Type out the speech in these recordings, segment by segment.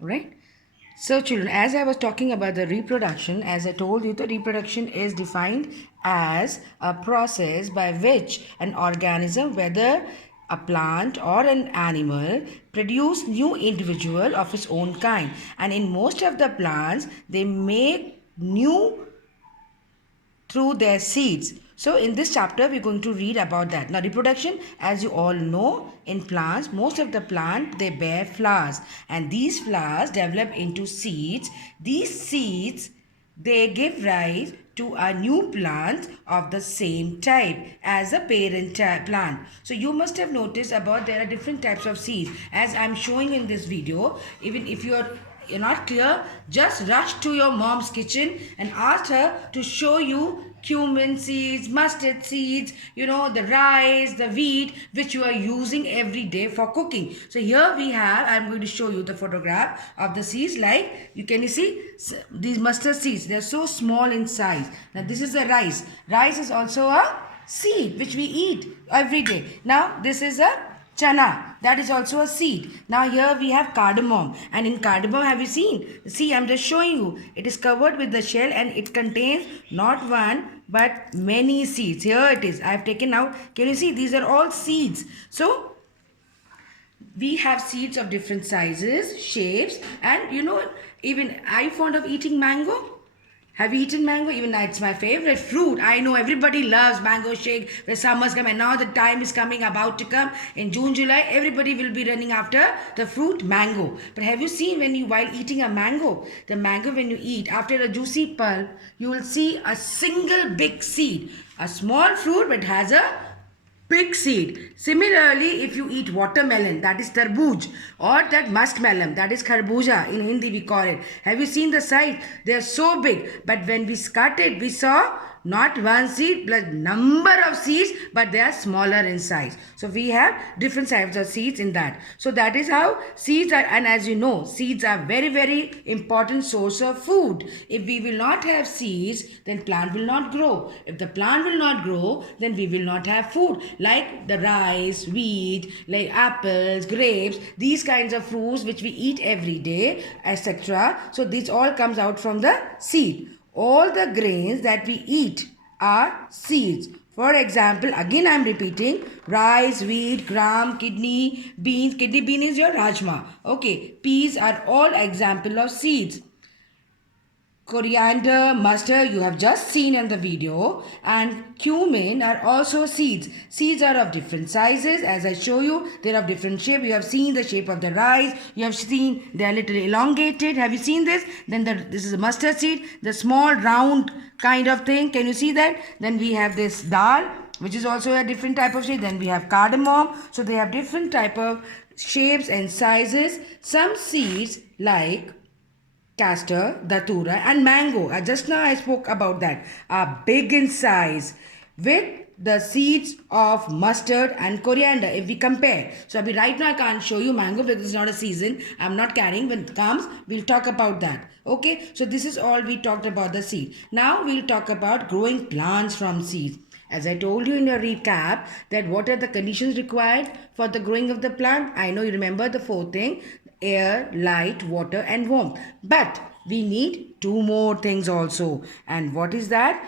right? So children, as I was talking about the reproduction, as I told you, the reproduction is defined as a process by which an organism, whether a plant or an animal, produce new individual of its own kind. And in most of the plants, they make new through their seeds. So in this chapter, we're going to read about that. Now reproduction, as you all know, in plants, most of the plant, they bear flowers. And these flowers develop into seeds. These seeds, they give rise to a new plant of the same type as a parent plant. So you must have noticed about there are different types of seeds. As I'm showing in this video, even if you're not clear, just rush to your mom's kitchen and ask her to show you cumin seeds, mustard seeds, the rice, the wheat, which you are using every day for cooking. So here we have, I'm going to show you the photograph of the seeds. Like you see these mustard seeds, they're so small in size. Now this is the rice. Rice is also a seed which we eat every day. Now this is a chana, that is also a seed. Now here we have cardamom, and in cardamom, have you seen? See, I'm just showing you. It is covered with the shell and it contains not one but many seeds. Here it is. I have taken out. Can you see? These are all seeds. So we have seeds of different sizes, shapes, and even are you fond of eating mango? Have you eaten mango? Even it's my favorite fruit. I know everybody loves mango shake where summer's come, and now the time is coming, about to come in June, July. Everybody will be running after the fruit mango. But have you seen while eating a mango, the mango when you eat, after a juicy pulp, you will see a single big seed. A small fruit but has a big seed. Similarly, if you eat watermelon, that is tarbooj, or that muskmelon, that is kharbuja, in Hindi we call it. Have you seen the size? They are so big, but when we cut it, we saw not one seed, but number of seeds, but they are smaller in size. So we have different types of seeds in that. So that is how seeds are, and as you know, seeds are very, very important source of food. If we will not have seeds, then plant will not grow. If the plant will not grow, then we will not have food. Like the rice, wheat, like apples, grapes, these kinds of fruits which we eat every day, etc. So this all comes out from the seed. All the grains that we eat are seeds. For example, again I am repeating, rice, wheat, gram, kidney, beans. Kidney bean is your rajma. Okay, peas are all example of seeds. Coriander, mustard, you have just seen in the video, and cumin are also seeds. Seeds are of different sizes. As I show you, they are of different shape. You have seen the shape of the rice. You have seen they are little elongated. Have you seen this? Then this is a mustard seed, the small round kind of thing. Can you see that? Then we have this dal, which is also a different type of shape. Then we have cardamom. So they have different type of shapes and sizes. Some seeds like castor, datura, and mango. Just now I spoke about that. Are big in size with the seeds of mustard and coriander if we compare. So right now I can't show you mango because it's not a season. I'm not carrying. When it comes, we'll talk about that. Okay. So this is all we talked about the seed. Now we'll talk about growing plants from seeds. As I told you in your recap that what are the conditions required for the growing of the plant. I know you remember the fourth thing: air, light, water and warmth. But we need two more things also. And what is that?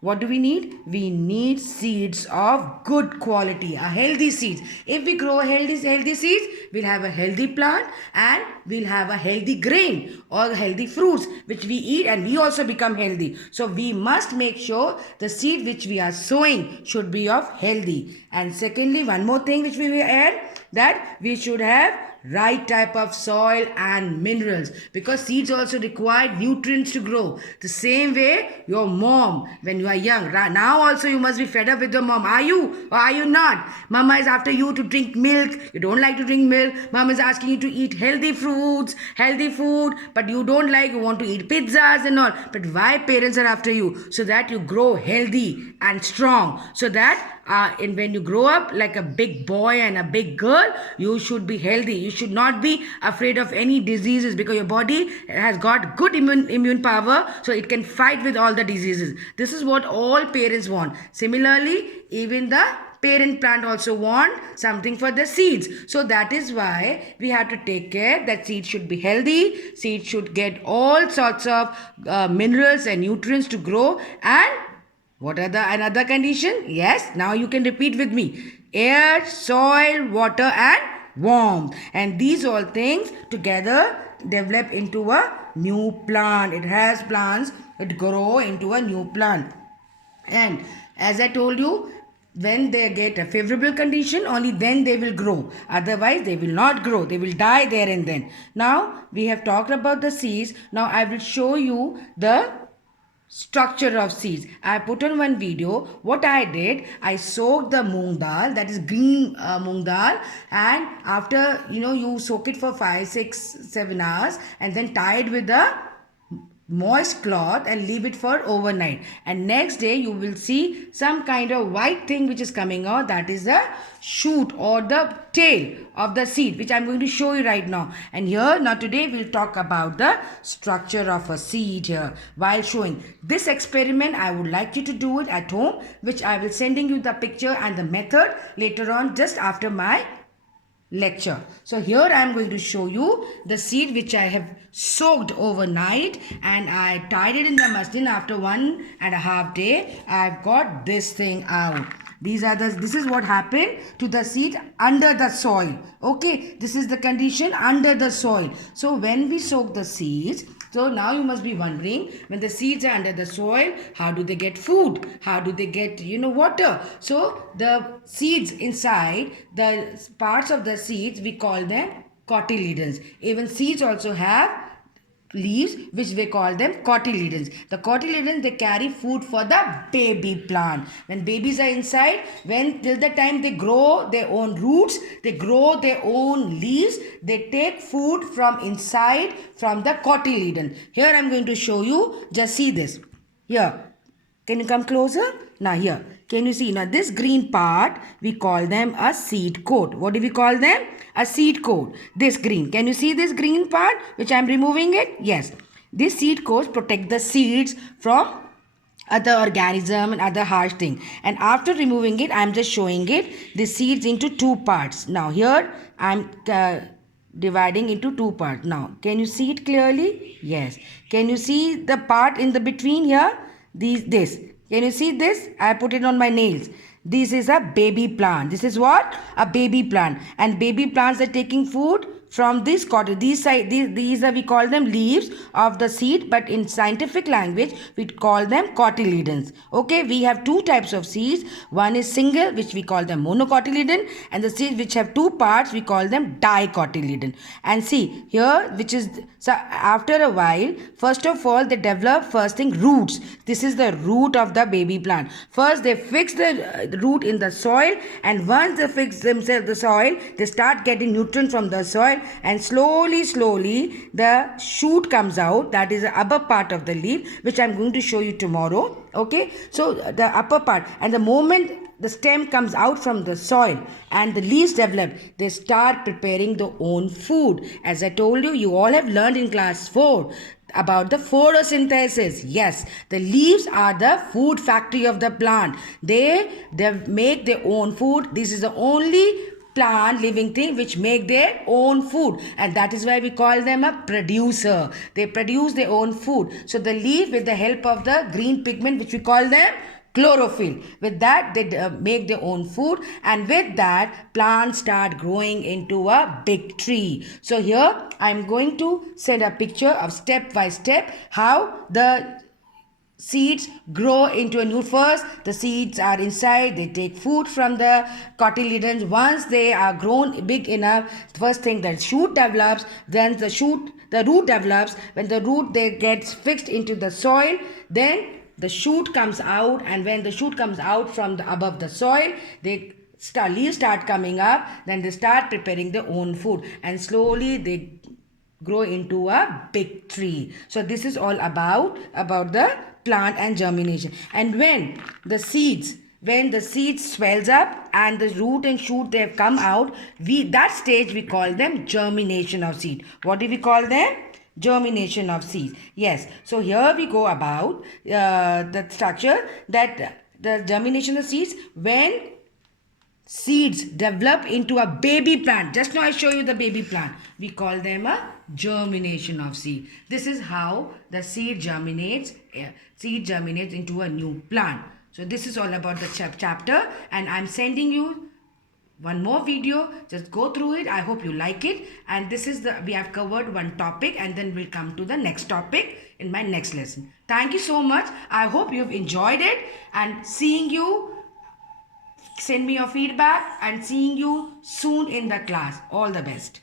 What do we need? We need seeds of good quality, a healthy seeds. If we grow a healthy seeds, we'll have a healthy plant and we'll have a healthy grain or healthy fruits which we eat, and we also become healthy. So we must make sure the seed which we are sowing should be of healthy. And secondly, one more thing which we will add, that we should have right type of soil and minerals, because seeds also require nutrients to grow. The same way your mom, when you are young, now also you must be fed up with your mom. Are you or are you not? Mama is after you to drink milk. You don't like to drink milk. Mom is asking you to eat healthy fruits, healthy food, but you don't like, you want to eat pizzas and all. But why parents are after you? So that you grow healthy and strong, so that and when you grow up like a big boy and a big girl, you should be healthy. You should not be afraid of any diseases, because your body has got good immune power, so it can fight with all the diseases. This is what all parents want. Similarly, even the parent plant also want something for the seeds. So that is why we have to take care that seeds should be healthy, seeds should get all sorts of minerals and nutrients to grow. And what are the another condition? Yes, now you can repeat with me. Air, soil, water and warmth. And these all things together develop into a new plant. It has plants, it grow into a new plant. And as I told you, when they get a favorable condition, only then they will grow. Otherwise, they will not grow. They will die there and then. Now, we have talked about the seeds. Now, I will show you the structure of seeds. I put on one video. What I did, I soaked the moong dal, that is green moong dal, and after you soak it for 5, 6, 7 hours and then tie it with a moist cloth and leave it for overnight, and next day you will see some kind of white thing which is coming out. That is the shoot or the tail of the seed, which I'm going to show you right now. And here now today we'll talk about the structure of a seed here. While showing this experiment, I would like you to do it at home, which I will sending you the picture and the method later on just after my lecture. So here I am going to show you the seed which I have soaked overnight, and I tied it in the muslin. After 1.5 days, I've got this thing out. This is what happened to the seed under the soil. Okay, this is the condition under the soil. So when we soak the seeds, so now you must be wondering, when the seeds are under the soil, how do they get food? How do they get, water? So the seeds inside, the parts of the seeds, we call them cotyledons. Even seeds also have leaves, which we call them cotyledons. The cotyledons, they carry food for the baby plant. When babies are inside, till the time they grow their own roots, they grow their own leaves, they take food from inside, from the cotyledon. Here I am going to show you. Just see this. Here. Can you come closer? Now here. Can you see? Now this green part, we call them a seed coat. What do we call them? A seed coat. This green. Can you see this green part which I am removing it? Yes. This seed coats protect the seeds from other organism and other harsh thing. And after removing it, I am just showing it the seeds into two parts. Now here I am dividing into two parts. Now can you see it clearly? Yes. Can you see the part in the between here? This. Can you see this? I put it on my nails. This is a baby plant. This is what? A baby plant. And baby plants are taking food from this cotton. These are, we call them leaves of the seed, but in scientific language we call them cotyledons. Okay, we have two types of seeds. One is single, which we call them monocotyledon, and the seeds which have two parts, we call them dicotyledon. And see here, which is, so after a while, first of all they develop first thing roots. This is the root of the baby plant. First they fix the root in the soil, and once they fix themselves the soil, they start getting nutrient from the soil, and slowly the shoot comes out. That is the upper part of the leaf, which I'm going to show you tomorrow. Okay, so the upper part, and the moment the stem comes out from the soil and the leaves develop, they start preparing their own food. As I told you, you all have learned in class 4 about the photosynthesis. Yes, the leaves are the food factory of the plant. They make their own food. This is the only plant, living thing, which make their own food, and that is why we call them a producer. They produce their own food. So the leaf, with the help of the green pigment, which we call them chlorophyll, with that they make their own food, and with that plants start growing into a big tree. So here I am going to send a picture of step by step how the seeds grow into a new. First, the seeds are inside, they take food from the cotyledons. Once they are grown big enough, first thing, the shoot develops, then the root develops. When the root gets fixed into the soil, then the shoot comes out, and when the shoot comes out from above the soil, leaves start coming up, then they start preparing their own food, and slowly they grow into a big tree. So this is all about the plant and germination. And when the seeds swells up and the root and shoot, they have come out, that stage we call them germination of seed. What do we call them? Germination of seeds. Yes. So here we go about the structure, that the germination of seeds, when seeds develop into a baby plant. Just now I show you the baby plant. We call them a germination of seed. This is how the seed germinates. Seed germinates into a new plant. So this is all about the chapter, and I'm sending you one more video. Just go through it. I hope you like it. And this is we have covered one topic, and then we'll come to the next topic in my next lesson. Thank you so much. I hope you've enjoyed it, and seeing you. Send me your feedback, and seeing you soon in the class. All the best.